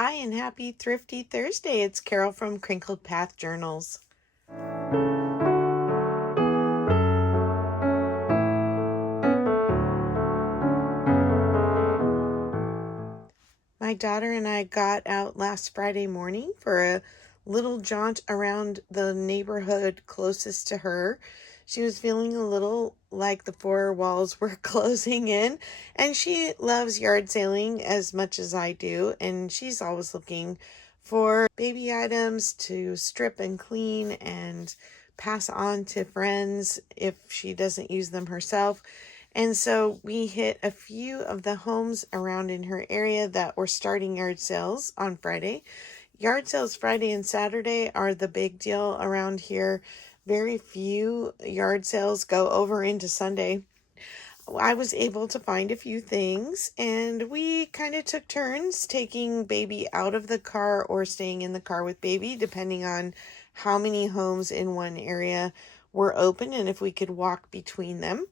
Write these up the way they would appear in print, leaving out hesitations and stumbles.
Hi and happy Thrifty Thursday. It's Carol from Crinkled Path Journals. My daughter and I got out last Friday morning for a little jaunt around the neighborhood closest to her. She was feeling a little like the four walls were closing in, and she loves yard sailing as much as I do, and she's always looking for baby items to strip and clean and pass on to friends if she doesn't use them herself. And so we hit a few of the homes around in her area that were starting yard sales on Friday. Yard sales Friday and Saturday are the big deal around here. Very few yard sales go over into Sunday. I was able to find a few things, and we kind of took turns taking baby out of the car or staying in the car with baby, depending on how many homes in one area were open and if we could walk between them.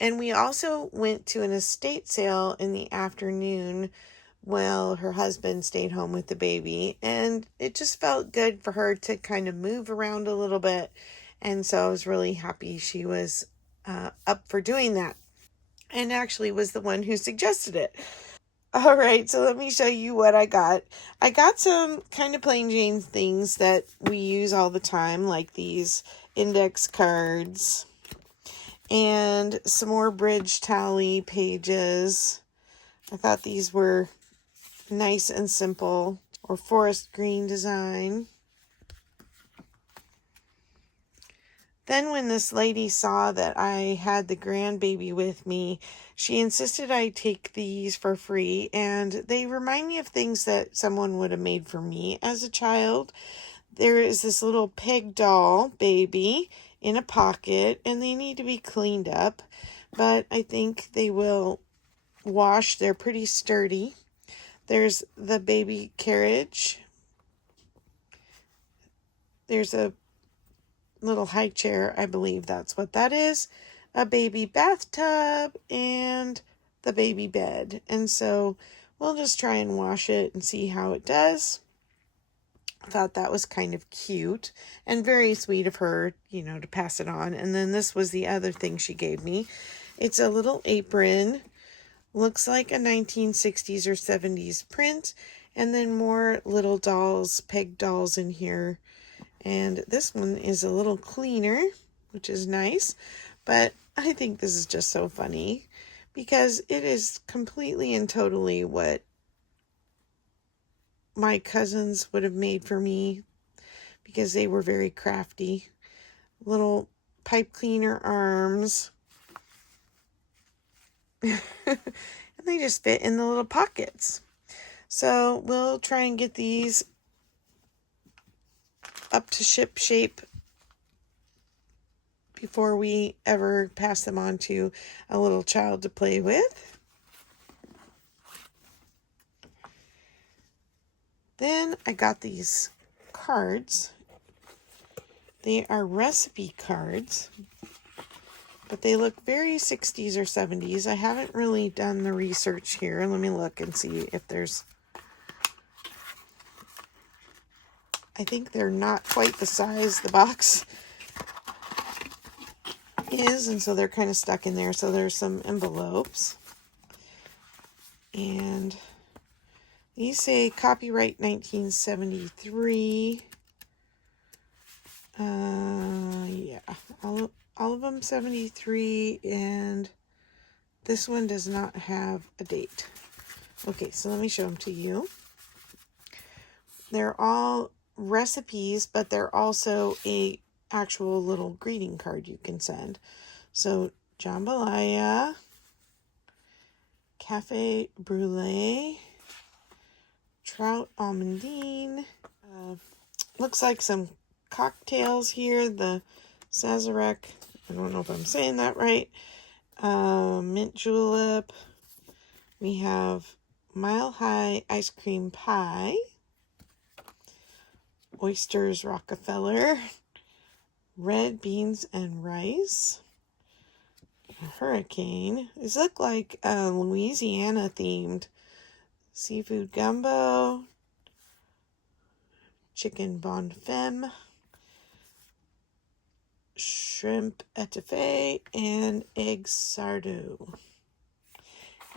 And we also went to an estate sale in the afternoon while her husband stayed home with the baby. And it just felt good for her to kind of move around a little bit. And so I was really happy she was up for doing that. And actually was the one who suggested it. All right, so let me show you what I got. I got some kind of plain Jane things that we use all the time, like these index cards and some more bridge tally pages. I thought these were nice and simple, or forest green design. Then when this lady saw that I had the grandbaby with me, she insisted I take these for free, and they remind me of things that someone would have made for me as a child. There is this little peg doll baby in a pocket, and they need to be cleaned up, but I think they will wash. They're pretty sturdy. There's the baby carriage. There's a little high chair. I believe that's what that is. A baby bathtub and the baby bed. And so we'll just try and wash it and see how it does. I thought that was kind of cute and very sweet of her, to pass it on. And then this was the other thing she gave me. It's a little apron. Looks like a 1960s or 70s print. And then more little dolls, peg dolls in here. And this one is a little cleaner, which is nice. But I think this is just so funny because it is completely and totally what my cousins would have made for me because they were very crafty. Little pipe cleaner arms. And they just fit in the little pockets. So we'll try and get these up to ship shape before we ever pass them on to a little child to play with. Then I got these cards. They are recipe cards, but they look very 60s or 70s. I haven't really done the research here. Let me look and see if there's... I think they're not quite the size the box is, and so they're kind of stuck in there. So there's some envelopes. And these say copyright 1973. Yeah, all of them 73, and this one does not have a date. Okay, so let me show them to you. They're all recipes, but they're also a actual little greeting card you can send. So jambalaya, cafe brulee, trout almondine, looks like some cocktails here. The Sazerac, I don't know if I'm saying that right. Mint julep. We have Mile High ice cream pie. Oysters Rockefeller. Red beans and rice. A hurricane. These look like Louisiana themed seafood gumbo, chicken bon femme, shrimp etouffee, and egg sardo.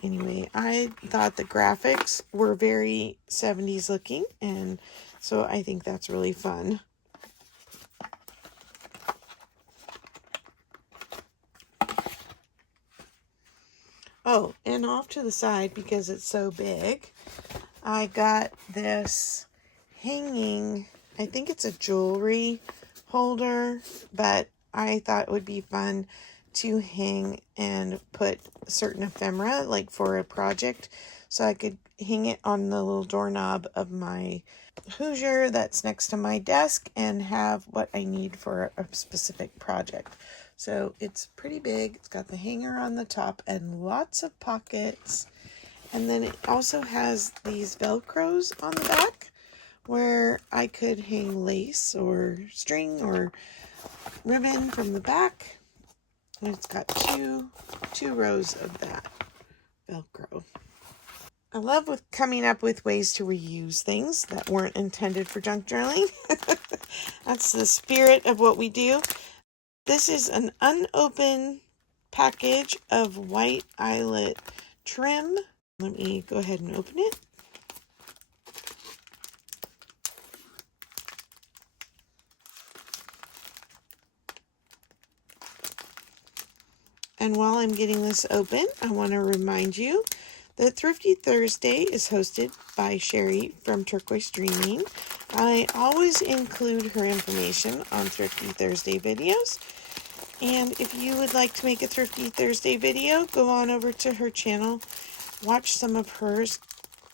Anyway, I thought the graphics were very 70s looking, and so I think that's really fun. Oh, and off to the side, because it's so big, I got this hanging, I think it's a jewelry holder, but I thought it would be fun to hang and put certain ephemera, like for a project, so I could hang it on the little doorknob of my Hoosier that's next to my desk and have what I need for a specific project. So it's pretty big. It's got the hanger on the top and lots of pockets. And then it also has these Velcros on the back where I could hang lace or string or ribbon from the back. And it's got two rows of that Velcro. I love coming up with ways to reuse things that weren't intended for junk journaling. That's the spirit of what we do. This is an unopened package of white eyelet trim. Let me go ahead and open it. And while I'm getting this open, I want to remind you that Thrifty Thursday is hosted by Sheree from Turquoise Dreaming. I always include her information on Thrifty Thursday videos. And if you would like to make a Thrifty Thursday video, go on over to her channel, watch some of hers,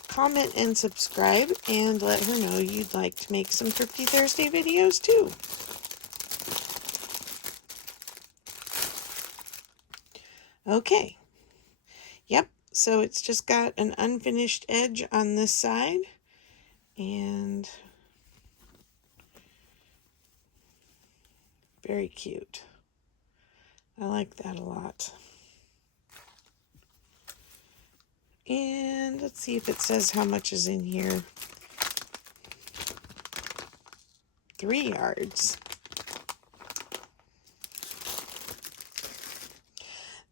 comment and subscribe, and let her know you'd like to make some Thrifty Thursday videos too. Okay. Yep, so it's just got an unfinished edge on this side, and very cute. I like that a lot. And let's see if it says how much is in here. 3 yards.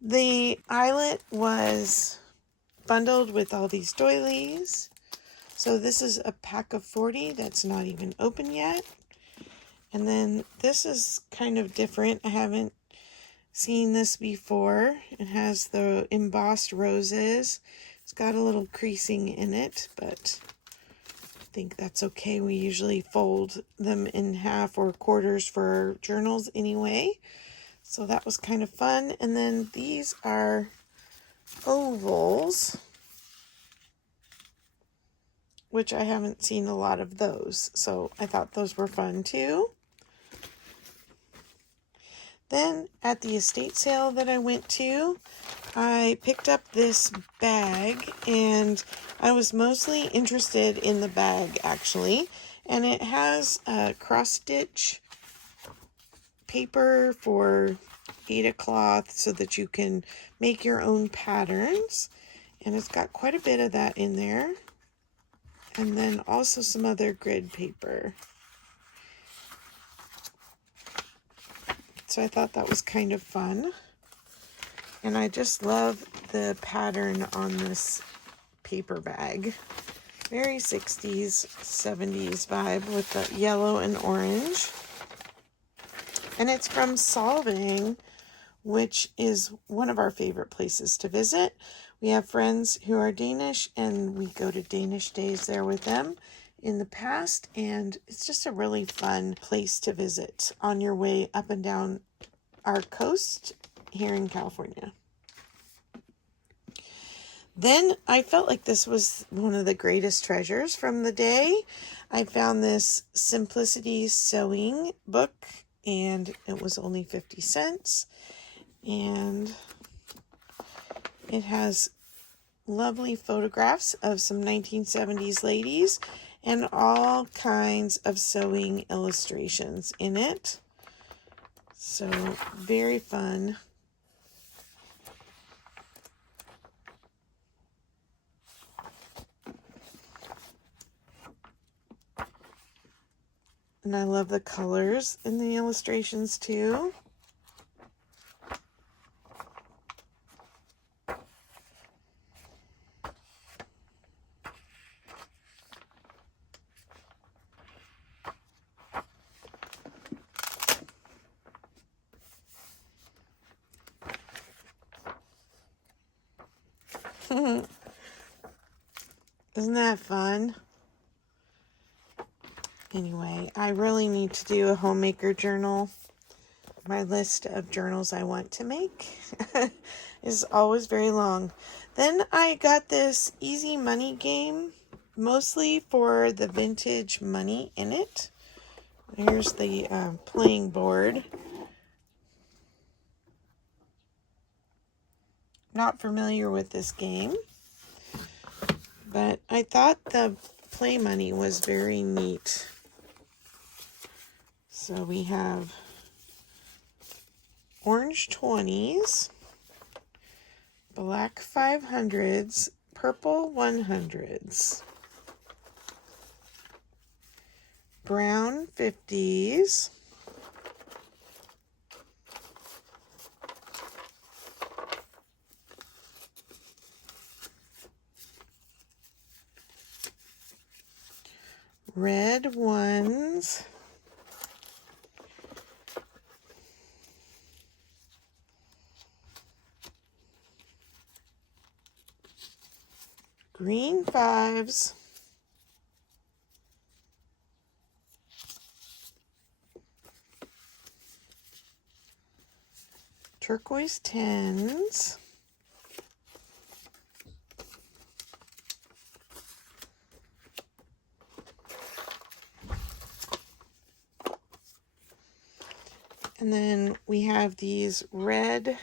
The eyelet was bundled with all these doilies. So this is a pack of 40 that's not even open yet. And then this is kind of different. I haven't seen this before. It has the embossed roses. It's got a little creasing in it, but I think that's okay. We usually fold them in half or quarters for journals anyway. So that was kind of fun. And then these are ovals, which I haven't seen a lot of those. So I thought those were fun too. Then at the estate sale that I went to, I picked up this bag, and I was mostly interested in the bag actually. And it has a cross stitch paper for Ada cloth so that you can make your own patterns. And it's got quite a bit of that in there. And then also some other grid paper. So I thought that was kind of fun. And I just love the pattern on this paper bag. Very 60s, 70s vibe with the yellow and orange. And it's from Solving, which is one of our favorite places to visit. We have friends who are Danish, and we go to Danish days there with them in the past, and it's just a really fun place to visit on your way up and down our coast here in California. Then I felt like this was one of the greatest treasures from the day. I found this Simplicity Sewing book, and it was only 50 cents. And it has lovely photographs of some 1970s ladies and all kinds of sewing illustrations in it. So very fun. And I love the colors in the illustrations too. Isn't that fun? Anyway, I really need to do a homemaker journal. My list of journals I want to make is always very long. Then I got this easy money game, mostly for the vintage money in it. Here's the playing board. Not familiar with this game, but I thought the play money was very neat. So we have orange 20s, black 500s, purple 100s, brown 50s, red 1s, green 5s, turquoise 10s, and then we have these red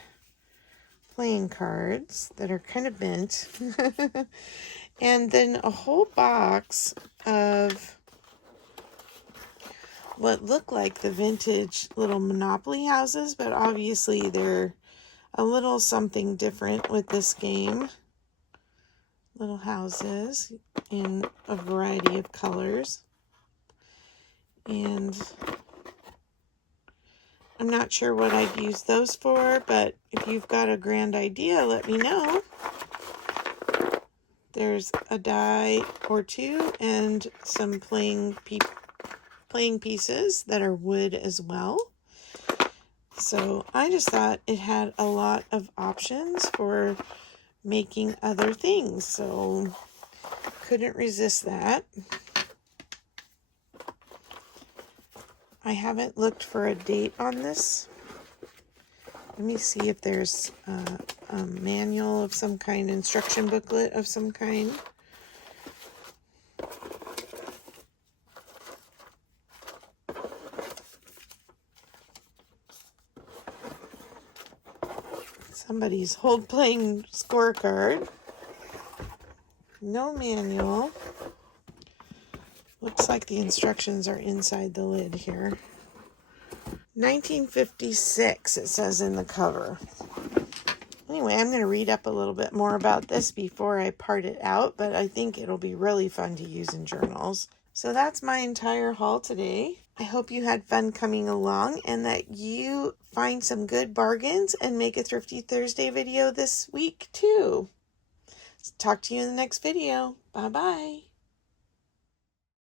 playing cards that are kind of bent. And then a whole box of what look like the vintage little Monopoly houses, but obviously they're a little something different with this game. Little houses in a variety of colors. And I'm not sure what I'd use those for, but if you've got a grand idea, let me know. There's a die or two and some playing pieces that are wood as well. So I just thought it had a lot of options for making other things, so couldn't resist that. I haven't looked for a date on this. Let me see if there's a manual of some kind, instruction booklet of some kind. Somebody's playing scorecard. No manual. Looks like the instructions are inside the lid here. 1956, it says in the cover. Anyway, I'm going to read up a little bit more about this before I part it out, but I think it'll be really fun to use in journals. So that's my entire haul today. I hope you had fun coming along and that you find some good bargains and make a Thrifty Thursday video this week too. Talk to you in the next video. Bye-bye.